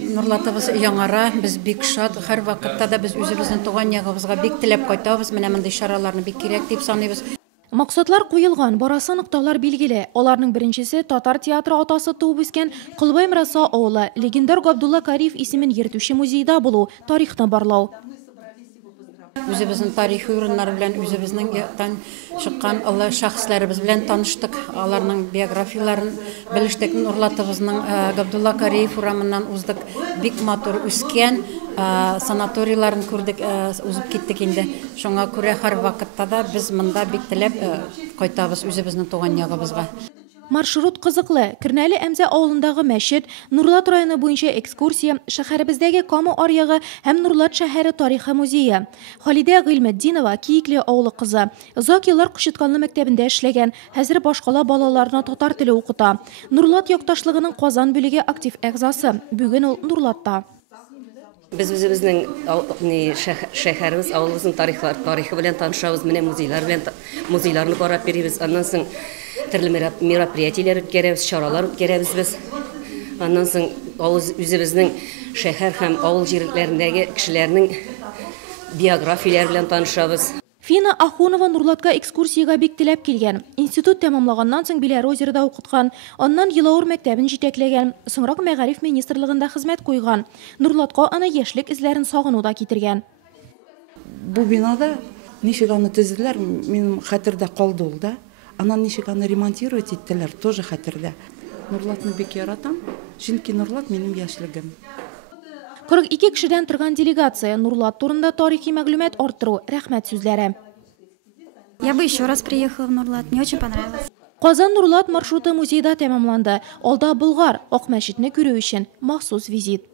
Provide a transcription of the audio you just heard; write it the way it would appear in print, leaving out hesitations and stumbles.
Нурлатыбыз яңара, біз бик шат, һәр вакытта да біз үзебезнең туган ягыбызга бик теләп кайтабыз. Менә мондый чараларны бик кирәк дип саныйбыз. Максатлар куелган, барасы ныкталар билгеле. Аларның беренчесе татар театры атасы туып үскән Кылбай Мираса авылы, легендар Габдулла Кариев исемен йөртүче музейда булу, тарихны барлау. Үзебезнең тарихи урыннар белән, үзебезнең яктан чыккан олы шәхесләребез белән таныштык, аларның биографияларын белештек. Нурлатыбызның Габдулла Кариев урамыннан уздык, бик матур үскән санаторийларын күрдек, узып киттек инде. Шуңа күрә һәр вакытта да без монда бик теләп кайтабыз үзебезнең туган ягыбызга. Маршрут кызыклы. Кирнәле Әмзә авылындагы мәчет, Нурлат районы буенча экскурсия, шәһәребездәге Кама аръягы һәм Нурлат шәһәре тарихы музее. Халидә Гыйлметдинова Киикле авылы кызы. Озак еллар Кушытканлы мәктәбендә эшләгән, хәзер башкала балаларына татар теле укыта. Нурлат якташлыгының Казан бүлеге актив әгъзасы. Бүген ул Нурлатта. Без үзебезнең шәһәребез, авылыбызның тарихы белән танышабыз, менә музейларны карап йөрибез. Аннан соң төрле мероприятиеләр үткәрәбез, чаралар үткәрәбез без. Аннан соң үзебезнең шәһәр һәм авыл җирләрендәге кешеләрнең биографияләре белән танышабыз. Фина Ахунова Нурлатка экскурсияга бик теләп килгән. Институт тәмамлаганнан соң Белорозерда укыткан, аннан Елаур мәктәбен җитәкләгән, соңрак Мәгариф министрлыгында хезмәт куйган. Нурлатка аны яшьлек эзләрен сагынуда китергән. Бу бинада ничек аны төзеделәр, минем хәтердә калды ул да. Аннан ничек аны ремонтировать иттеләр, тоже хәтердә. Нурлатны бик яратам, чөнки Нурлат минем яшьлегем. 42 кешедән торган делегация Нурлат турында тарихи мәгълүмат арттыру, рәхмәт сүзләре. Я бы еще раз приехала в Нурлат, мне очень понравилось. Казан Нурлат маршруты музейда тәмамланды. Алда Болгар Ак мәчетне күрү өчен махсус визит.